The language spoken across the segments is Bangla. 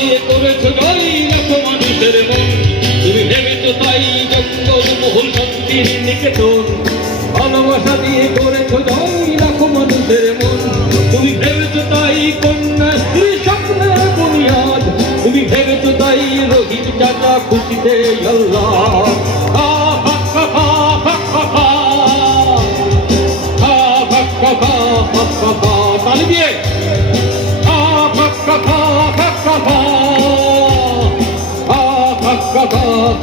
দিয়ে করেছ জয় লাখো মানুষের মন। তুমি ভেবেছো তাই জঙ্গল মহল শান্তির নিকেতন ভালোবাসা দিয়ে করেছ জয় রাখো মানুষের মন। তুমি ভেবেছ তাই কন্যা স্ত্রী স্বপ্নের বুনিয়াদ। তুমি ভেবেছ তাই রোহিত চাচা খুশিতে আল্লাহ।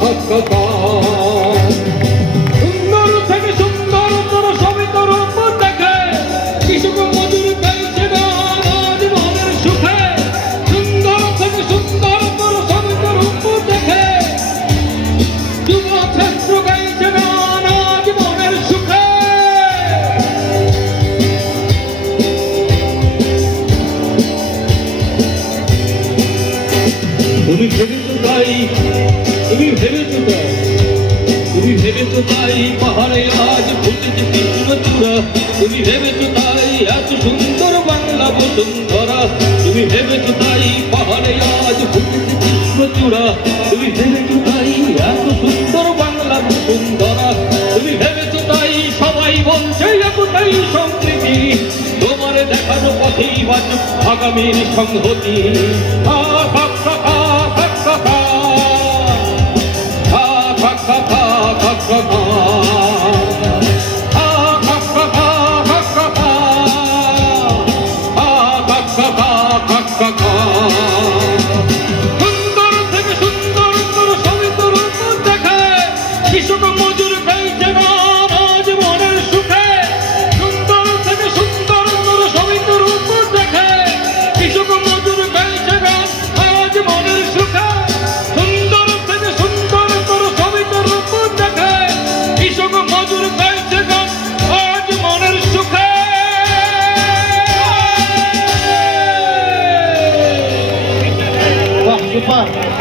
হা। সুন্দর থেকে সুন্দর তোর সবই তোর দেখে। কৃষক মজুর পেয়েছে মনের সুখে? সুন্দর থেকে সুন্দর তোর সবই তোর দেখে। যুব ছাত্র গাইছে না সুখে। তুমি ভেবেছো তাই তুমি ভেবেছো তাই তুমি ভেবেছো তাই পাহাড়ে আজ ফুটেছে কৃষ্ণ চূড়া। তুমি ভেবেছো তাই এত সুন্দর বাংলা বসুন্ধরা। তুমি ভেবেছো তাই পাহাড়ে আজ ফুটেছে কৃষ্ণ চূড়া। তুমি ভেবেছো তাই এত সুন্দর বাংলা বসুন্ধরা। তুমি ভেবেছো তাই সবাই বলছে একটাই সংস্কৃতি তোমার দেখানো পথেই বাঁচুক আগামীর সংহতি। আ, Kalk kalk kalk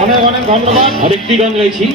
অনেক অনেক ধন্যবাদ। আরেকটি গান গাইছি।